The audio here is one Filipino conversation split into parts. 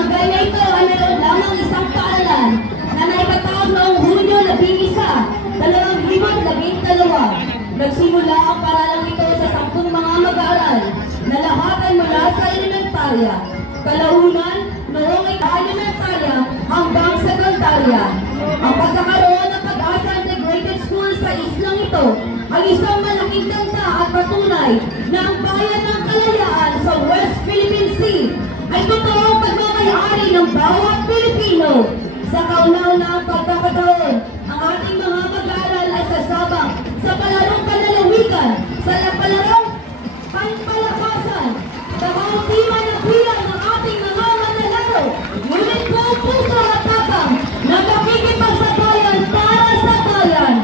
barangay na ito ay mayroon lamang isang paaralan na naipatawag noong Hunyo 11, 2012. Nagsimula ang paaralang ito sa 10 mga mag-aaral na lahat ay mula sa elementarya, kalaunan noong elementarya hanggang sekundarya. Ang pagkakaroon ng Pag-asa Integrated School sa islang ito ay isang malaking tanda at patunay na ang bayan ng Kalayaan sa West Philippine Sea ay totoong pagmamayari ng bawat Pilipino. Sa kauna-unahang pagkakataon, ang ating mga mag-aaral ay sasabak sa palarong panalawigan, sa palarong pangpalakasan, sa kauntiman ng bilang ng ating mga manlalaro, ngunit buong puso at tapang na makikipagsatayan para sa bayan.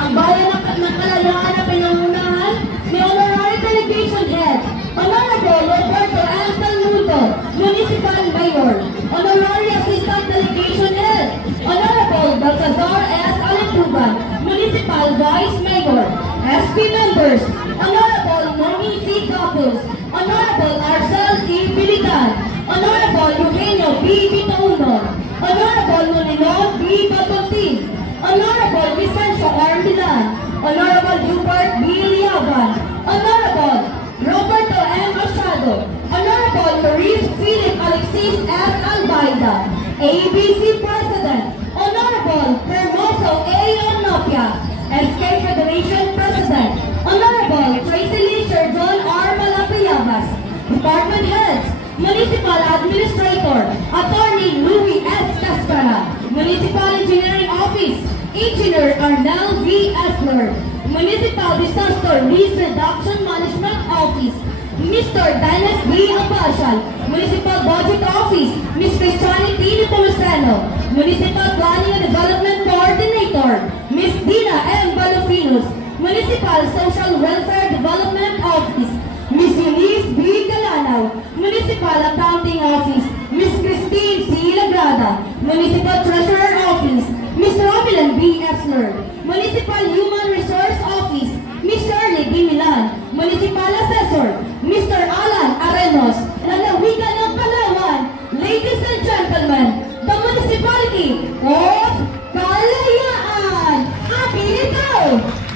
Ang bayan ng Kalayaan na pinangunahan ni Honorary Delegation Head, Honorable Roberto M. Talmudo, Municipal Mayor, Honorary Assistant Delegation Head, Honorable Balcazar S. Alentuban, Municipal Vice Mayor, SP Members, Honorable Moni C. Capus, Honorable Arcel E. Bilitan, Honorable Eugenio B. Bitauno, Honorable Noninon B. Batontin, Honorable Vicencio R. Milan, Honorable Hubert B. Liaban, Honorable Roberto M. Machado, Honorable Maurice Philip Alexis S. Albaida, ABC President, Honorable Hermoso A. Onopia, SK Federation President, Honorable Tracy Leisure John R. Malapayabas, Department Heads, Municipal Administrator, Attorney Louis S. Cascara, Municipal Engineering Office, Engineer Arnel V. Esler, Municipal Disaster Risk Reduction Management Office, Mr. Dennis B. Abashal, Municipal Budget Office, Ms. Cristiani T. Toloseno, Municipal Planning and Development Coordinator, Ms. Dina M. Balofinos, Municipal Social Welfare Development Office, Ms. Eunice B. Galanaw, Municipal Accounting Office, Ms. Christine C. Lagrada, Municipal Treasurer Office, Ms. Robilan B. Esler, Municipal Human Resource Office, Ms. Shirley D. Milan, Municipal Assessor, Mr. Alan Arenos, lalawigan ng Palawan. Ladies and gentlemen, the municipality of Kalayaan. Happy Ito!